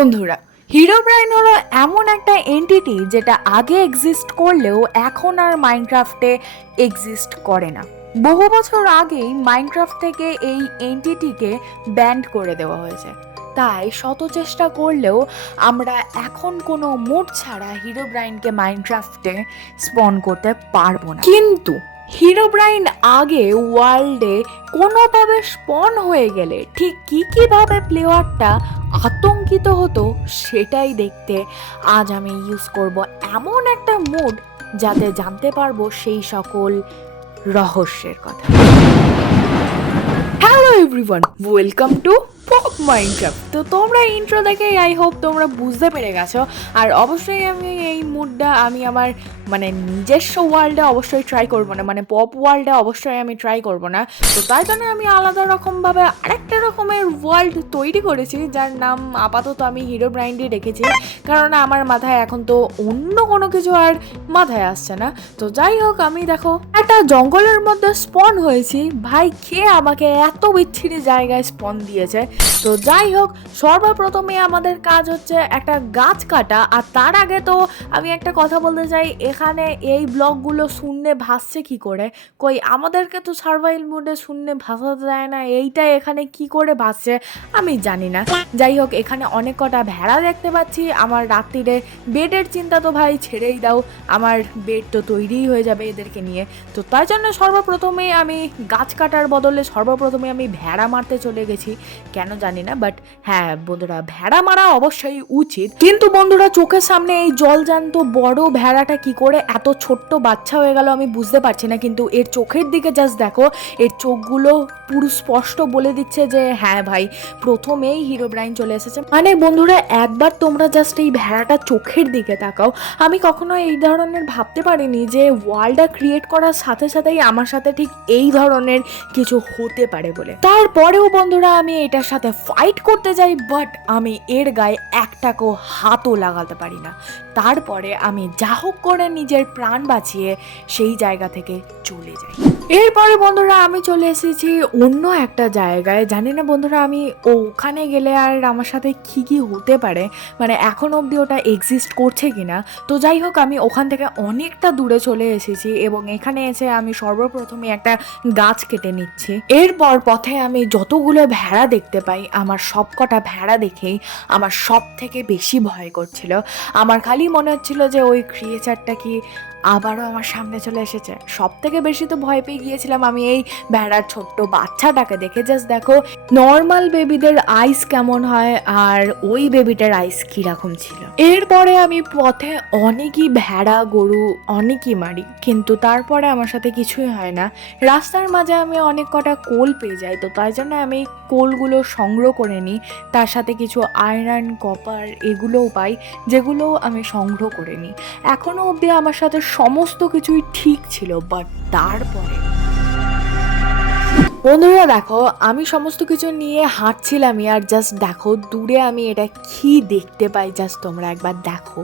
বন্ধুরা, হিরোব্রাইন হলো এমন একটা এন্টিটি যেটা আগে এক্সিস্ট করলেও এখন আর মাইনক্রাফটে এক্সিস্ট করে না। বহু বছর আগেই মাইনক্রাফট থেকে এই এন্টিটিকে ব্যান্ড করে দেওয়া হয়েছে। তাই শত চেষ্টা করলেও আমরা এখন কোনো মোড ছাড়া হিরোব্রাইনকে মাইনক্রাফটে স্পন করতে পারবো না। কিন্তু হিরোব্রাইন আগে ওয়ার্ল্ডে কোনোভাবে স্পন হয়ে গেলে ঠিক কীভাবে প্লেয়ারটা আতঙ্কিত হতো সেটাই দেখতে আজ আমি ইউজ করব এমন একটা মোড যাতে জানতে পারবো সেই সকল রহস্যের কথা। Hello everyone, welcome to pop Minecraft. তো তোমরা ইন্ট্রো দেখে আই হোপ তোমরা বুঝতে পেরে গেছো। আর অবশ্যই আমি এই মুডটা আমি আমার নিজস্ব ওয়ার্ল্ডে অবশ্যই ট্রাই করবো না, পপ ওয়ার্ল্ডে অবশ্যই আমি ট্রাই করবো না। তো তাই জন্য আমি আলাদা রকমভাবে আরেকটা রকমের ওয়ার্ল্ড তৈরি করেছি, যার নাম আপাতত আমি হিরোব্রাইনই রেখেছি, কারণ আমার মাথায় এখন তো অন্য কোনো কিছু আর মাথায় আসছে না। তো যাই হোক, আমি দেখো একটা জঙ্গলের মধ্যে স্পন হয়েছি। ভাই, কে আমাকে এত বিচ্ছিরি জায়গায় স্পন দিয়েছে? তো যাই হোক, সর্বপ্রথমে আমাদের কাজ হচ্ছে একটা গাছ কাটা। আর তার আগে তো আমি একটা কথা বলতে চাই, এখানে এই ব্লকগুলো শূন্যে ভাসছে কি করে? কই, আমাদেরকে তো সার্ভাইভাল মোডে শূন্যে ভাসাতে যায় না, এইটা এখানে কি করে ভাসছে আমি জানি না। যাই হোক, এখানে অনেক কটা ভেড়া দেখতে পাচ্ছি। আমার রাত্রিরে বেডের চিন্তা তো ভাই ছেড়েই দাও, আমার বেড তো তৈরিই হয়ে যাবে এদেরকে নিয়ে। তো তাই জন্য সর্বপ্রথমে আমি গাছ কাটার বদলে সর্বপ্রথমে আমি ভেড়া মারতে চলে গেছি, কেন জানি না। বাট হ্যাঁ বন্ধুরা, ভেড়া মারা অবশ্যই উচিত। কিন্তু বন্ধুরা, চোখের সামনে এই জলজান্ত বড় ভেড়াটা কি করে এত ছোট্ট বাচ্চা হয়ে গেল আমি বুঝতে পারছি না। কিন্তু এর চোখের দিকে জাস্ট দেখো, এর চোখগুলো পুরো স্পষ্ট বলে দিচ্ছে যে হ্যাঁ ভাই, প্রথমেই হিরোব্রাইন চলে এসেছে। বন্ধুরা, একবার তোমরা জাস্ট এই ভেড়াটা চোখের দিকে তাকাও। আমি কখনো এই ধরনের ভাবতে পারিনি যে ওয়ার্ল্ডটা ক্রিয়েট করার সাথে সাথেই আমার সাথে ঠিক এই ধরনের কিছু হতে পারে বলে। তারপরেও বন্ধুরা, আমি এটার সাথে ফাইট করতে যাই, বাট আমি এর গায়ে একটাকেও হাতও লাগাতে পারি না। তারপরে আমি যা হোক করে নিজের প্রাণ বাঁচিয়ে সেই জায়গা থেকে চলে যাই। এরপরে বন্ধুরা, আমি চলে এসেছি অন্য একটা জায়গায়। জানি না বন্ধুরা, আমি ওখানে গেলে আর আমার সাথে কি হতে পারে, এখন অবধি ওটা এক্সিস্ট করছে কিনা। তো যাই হোক, আমি ওখান থেকে অনেকটা দূরে চলে এসেছি এবং এখানে এসে আমি সর্বপ্রথমে একটা গাছ কেটে নিচ্ছি। এরপর পথে আমি যতগুলো ভেড়া দেখতে পাই, আমার সব কটা ভেড়া দেখেই আমার সব থেকে বেশি ভয় করছিল। আমার খালি মনে হচ্ছিল যে ওই ক্রিয়েচারটা কি আবারও আমার সামনে চলে এসেছে। সব থেকে বেশি তো ভয় পেয়ে গিয়েছিলাম আমি এই ভেড়ার ছোট্ট বাচ্চাটাকে দেখে। জাস্ট দেখো নর্মাল বেবিদের আইস কেমন হয় আর ওই বেবিটার আইস কিরকম ছিল। এরপরে আমি পথে অনেকই ভেড়া গরু অনেকই মারি, কিন্তু তারপরে আমার সাথে কিছুই হয় না। রাস্তার মাঝে আমি অনেক কটা কোল পেয়ে যাই, তো তাই জন্য আমি কোলগুলো সংগ্রহ করে নিই। তার সাথে কিছু আয়রন, কপার এগুলোও পাই, যেগুলো আমি সংগ্রহ করে নিই। এখনও অবধি আমার সাথে সমস্ত কিছুই ঠিক ছিল, বাট তারপরে বন্ধুরা দেখো, আমি সমস্ত কিছু নিয়ে হাঁটছিলামই, আর জাস্ট দেখো দূরে আমি এটা কি দেখতে পাই। জাস্ট তোমরা একবার দেখো,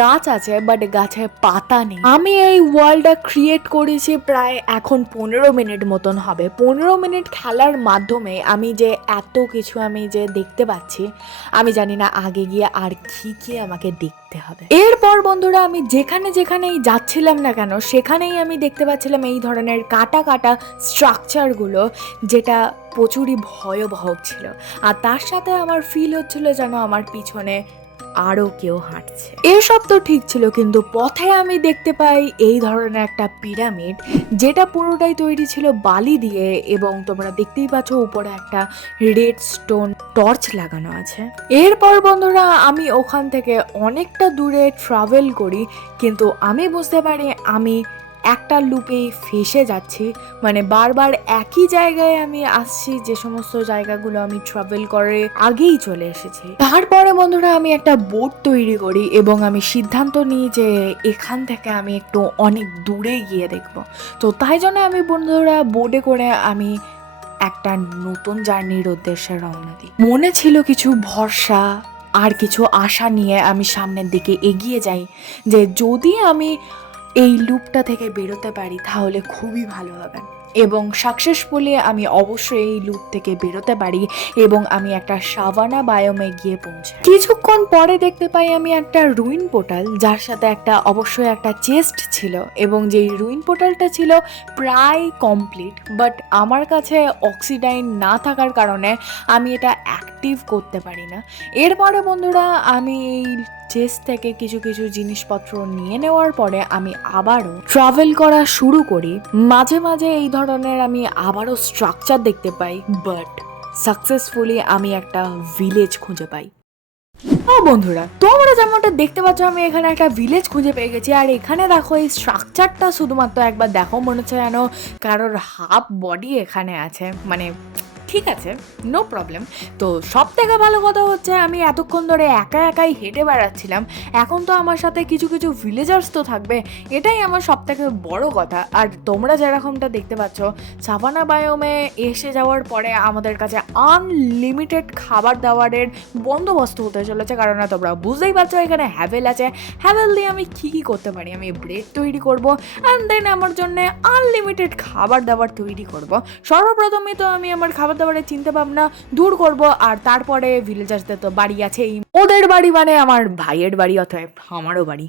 গাছ আছে বাট গাছে পাতা নেই। আমি এই ওয়ার্ল্ডটা ক্রিয়েট করেছি প্রায় এখন 15 মিনিট মতন হবে। 15 মিনিট খেলার মাধ্যমে আমি যে এত কিছু আমি যে দেখতে পাচ্ছি, আমি জানি না আগে গিয়ে আর কি আমাকে দেখতে হবে। এরপর বন্ধুরা, আমি যেখানেই যাচ্ছিলাম না কেন, সেখানেই আমি দেখতে পাচ্ছিলাম এই ধরনের কাটা স্ট্রাকচারগুলো, যেটা প্রচুরই ভয়াবহ ছিল। আর তার সাথে আমার ফিল হচ্ছিল যেন আমার পিছনে আরও কেউ হাঁটছে। এসব তো ঠিক ছিল, কিন্তু পথে আমি দেখতে পাই এই ধরনের একটা পিরামিড, যেটা পুরোটাই তৈরি ছিল বালি দিয়ে, এবং তোমরা দেখতেই পাচ্ছ উপরে একটা রেড স্টোন টর্চ লাগানো আছে। এরপর বন্ধুরা, আমি ওখান থেকে অনেকটা দূরে ট্রাভেল করি, কিন্তু আমি বুঝতে পারি আমি একটা লুপেই ফেসে যাচ্ছি। বারবার একই জায়গায় আমি আসছি, যে সমস্ত জায়গাগুলো আমি ট্রাভেল করে আগেই চলে এসেছি। তারপরে বন্ধুরা, আমি একটা বোট তৈরি করি এবং আমি সিদ্ধান্ত নিই যে এখান থেকে আমি একটু অনেক দূরে গিয়ে দেখব। তো তাই জন্য আমি বন্ধুরা বোটে করে আমি একটা নতুন জার্নির উদ্দেশ্যে রওনা দিই। মনে ছিল কিছু ভরসা আর কিছু আশা নিয়ে আমি সামনের দিকে এগিয়ে যাই, যে যদি আমি এই লুপটা থেকে বেরোতে পারি তাহলে খুবই ভালো হবে। এবং সাকসেসফুলি আমি অবশ্যই এই লুপ থেকে বেরোতে পারি এবং আমি একটা সাভানা বায়োমে গিয়ে পৌঁছাই। কিছুক্ষণ পরে দেখতে পাই আমি একটা রুইন পোর্টাল, যার সাথে অবশ্যই একটা চেস্ট ছিল এবং যেই রুইন পোর্টালটা ছিল প্রায় কমপ্লিট, বাট আমার কাছে অক্সিডাইন না থাকার কারণে আমি এটা অ্যাক্টিভ করতে পারি না। এরপরে বন্ধুরা আমি এই চেস্ট থেকে কিছু কিছু জিনিসপত্র নিয়ে নেওয়ার পরে আমি আবারও ট্রাভেল করা শুরু করি। মাঝে মাঝে এই ধরনের আমি আবারও স্ট্রাকচার দেখতে পাই, বাট সাকসেসফুলি আমি একটা ভিলেজ খুঁজে পাই। বন্ধুরা, তোমরা যেমনটা দেখতে পাচ্ছ আমি এখানে একটা ভিলেজ খুঁজে পেয়ে গেছি। আর এখানে দেখো এই স্ট্রাকচারটা শুধুমাত্র একবার দেখো, মনে হচ্ছে যেন কারোর হাফ বডি এখানে আছে। মানে ঠিক আছে, নো প্রবলেম। তো সব থেকে ভালো কথা হচ্ছে আমি এতক্ষণ ধরে একা একাই হেঁটে বেড়াচ্ছিলাম, এখন তো আমার সাথে কিছু কিছু ভিলেজার্স তো থাকবে, এটাই আমার সব থেকে বড় কথা। আর তোমরা যেরকমটা দেখতে পাচ্ছ সাভানা বায়োমে এসে যাওয়ার পরে আমাদের কাছে আনলিমিটেড খাবার দাবারের বন্দোবস্ত হতে চলেছে, কারণ তোমরা বুঝতেই পারছো এখানে হ্যাভেল আছে। হ্যাভেল দিয়ে আমি কী করতে পারি, আমি ব্রেড তৈরি করবো অ্যান্ড দেন আমার জন্য আনলিমিটেড খাবার দাবার তৈরি করব। সর্বপ্রথমে তো আমি আমার খাবার দাবারের চিন্তা ভাবনা দূর করব, আর তারপরে ভিলেজার্সদের তো বাড়ি আছেই, ওদের বাড়ি মানে আমার ভাইয়ের বাড়ি, অতএব আমারও বাড়ি।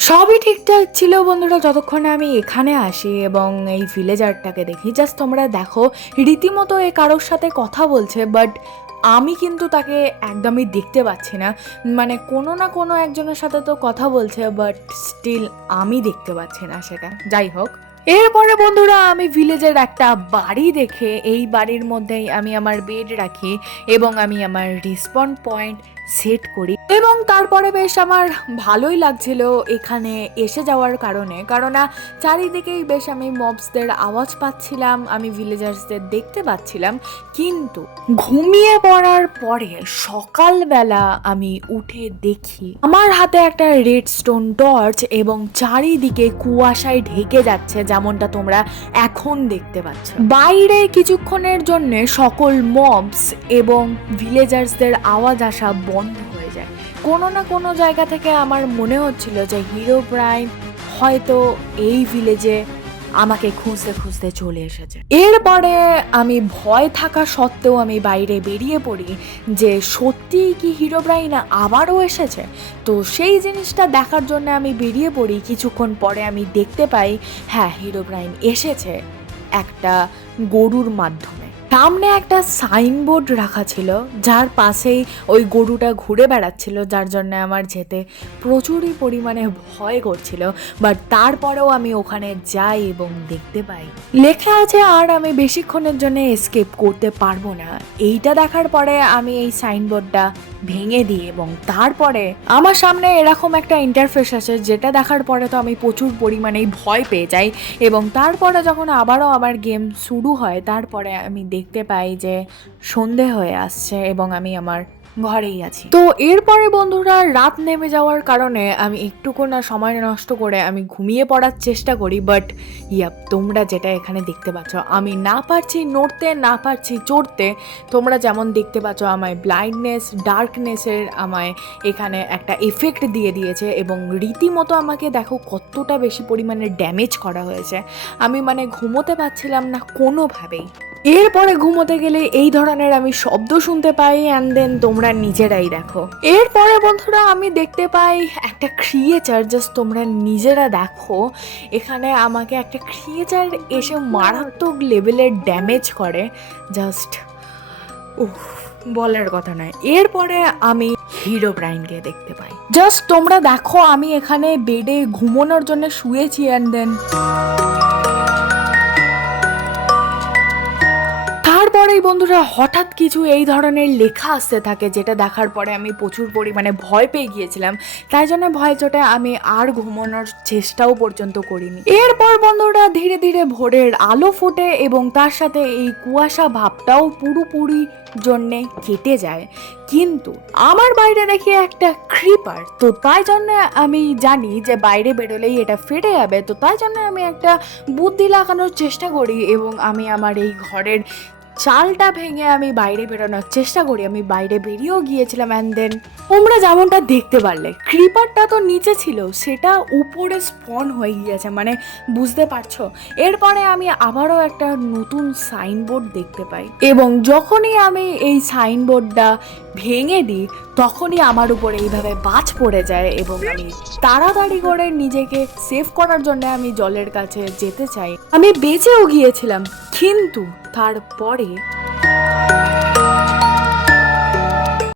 সবই ঠিকঠাক ছিল বন্ধুরা যতক্ষণে আমি এখানে আসি এবং এই ভিলেজারটাকে দেখি। জাস্ট তোমরা দেখো রীতিমতো এ কারোর সাথে কথা বলছে, বাট আমি কিন্তু তাকে একদমই দেখতে পাচ্ছি না। মানে কোনো না কোনো একজনের সাথে তো কথা বলছে, বাট স্টিল আমি দেখতে পাচ্ছি না সেটা। যাই হোক, এরপরে বন্ধুরা আমি ভিলেজের একটা বাড়ি দেখে এই বাড়ির মধ্যেই আমি আমার বেড রাখি এবং আমি আমার রিসপন পয়েন্ট সেট করি এবং তারপরে বেশ আমার ভালোই লাগছিল এখানে এসে যাওয়ার কারণে, কারণ চারিদিকেই বেশ আমি মবসদের আওয়াজ পাচ্ছিলাম, আমি ভিলেজার্সদের দেখতে পাচ্ছিলাম। কিন্তু ঘুমিয়ে পড়ার পরে সকালবেলা আমি উঠে দেখি আমার হাতে একটা রেড স্টোন টর্চ এবং চারিদিকে কুয়াশায় ঢেকে যাচ্ছে, যেমনটা তোমরা এখন দেখতে পাচ্ছ। বাইরে কিছুক্ষণের জন্য সকল মবস এবং ভিলেজার্সদের আওয়াজ আসা বন্ধ হয়ে যায়। কোনো না কোনো জায়গা থেকে আমার মনে হচ্ছিল যে হিরোব্রাইন হয়তো এই ভিলেজে আমাকে খুঁজতে খুঁজতে চলে এসেছে। এরপরে আমি ভয় থাকা সত্ত্বেও আমি বাইরে বেরিয়ে পড়ি যে সত্যিই কি হিরোব্রাইন আবারও এসেছে। তো সেই জিনিসটা দেখার জন্য আমি বেরিয়ে পড়ি। কিছুক্ষণ পরে আমি দেখতে পাই হ্যাঁ, হিরোব্রাইন এসেছে একটা গরুর মাধ্যমে। সামনে একটা সাইনবোর্ড রাখা ছিল, যার পাশেই ওই গরুটা ঘুরে বেড়াচ্ছিল, যার জন্য আমার যেতে প্রচুরই পরিমাণে ভয় করছিল। বাট তারপরেও আমি ওখানে যাই এবং দেখতে পাই লেখা আছে আর আমি বেশিক্ষণের জন্য এসকেপ করতে পারবো না। এইটা দেখার পরে আমি এই সাইনবোর্ডটা ভেঙে দিই এবং তারপরে আমার সামনে এরকম একটা ইন্টারফেস আছে, যেটা দেখার পরে তো আমি প্রচুর পরিমাণেই ভয় পেয়ে যাই। এবং তারপরে যখন আবারও আমার গেম শুরু হয়, তারপরে আমি দেখতে পাই যে সন্ধে হয়ে আসছে এবং আমি আমার ঘরেই আছি। তো এরপরে বন্ধুরা রাত নেমে যাওয়ার কারণে আমি একটুকু না সময় নষ্ট করে আমি ঘুমিয়ে পড়ার চেষ্টা করি। বাট তোমরা যেটা এখানে দেখতে পাচ্ছ, আমি না পারছি নড়তে, না পারছি চড়তে। তোমরা যেমন দেখতে পাচ্ছ আমায় ব্লাইন্ডনেস, ডার্কনেসের আমায় এখানে একটা এফেক্ট দিয়ে দিয়েছে এবং রীতিমতো আমাকে দেখো কতটা বেশি পরিমাণে ড্যামেজ করা হয়েছে। আমি মানে ঘুমোতে পারছিলাম না কোনোভাবেই। এরপরে ঘুমোতে গেলে এই ধরনের আমি শব্দ শুনতে পাই অ্যান্ড দেন তোমরা নিজেরাই দেখো। এরপরে বন্ধুরা আমি দেখতে পাই একটা ক্রিয়েচার, জাস্ট তোমরা নিজেরা দেখো এখানে আমাকে একটা ক্রিয়েচার এসে মারাত্মক লেভেলের ড্যামেজ করে, জাস্ট বলার কথা নয়। এরপরে আমি হিরোব্রাইনকে দেখতে পাই। জাস্ট তোমরা দেখো আমি এখানে বেডে ঘুমানোর জন্য শুয়েছি অ্যান্ড দেন তারপরেই বন্ধুরা হঠাৎ কিছু এই ধরনের লেখা আসতে থাকে, যেটা দেখার পরে আমি প্রচুর পরিমাণে ভয় পেয়ে গিয়েছিলাম। তাই জন্য ভয় চোটে আমি আর ঘুমানোর চেষ্টাও পর্যন্ত করিনি। এরপর বন্ধুরা ধীরে ধীরে ভোরের আলো ফোটে এবং তার সাথে এই কুয়াশা ভাবটাও পুরোপুরি জন্যে কেটে যায়। কিন্তু আমার বাইরে দেখি একটা ক্রিপার, তো তাই জন্য আমি জানি যে বাইরে বেরোলেই এটা ফেটে যাবে। তো তাই জন্য আমি একটা বুদ্ধি লাগানোর চেষ্টা করি এবং আমি আমার এই ঘরের চালটা ভেঙে আমি বাইরে বেরোনোর চেষ্টা করি। আমি বাইরে বেরিয়েও গিয়েছিলাম অ্যান্ড দেন তোমরা যেমনটা দেখতে পারলে ক্রিপারটা তো নিচে ছিল, সেটা উপরে স্পন হয়ে গিয়েছে, মানে বুঝতে পারছো। এরপরে আমি আবারও একটা নতুন সাইনবোর্ড দেখতে পাই এবং যখনই আমি এই সাইনবোর্ডটা ভেঙে দিই তখনই আমার উপরে এইভাবে বাজ পড়ে যায় এবং আমি তাড়াতাড়ি করে নিজেকে সেভ করার জন্য আমি জলের কাছে যেতে চাই। আমি বেঁচেও গিয়েছিলাম, কিন্তু তারপরে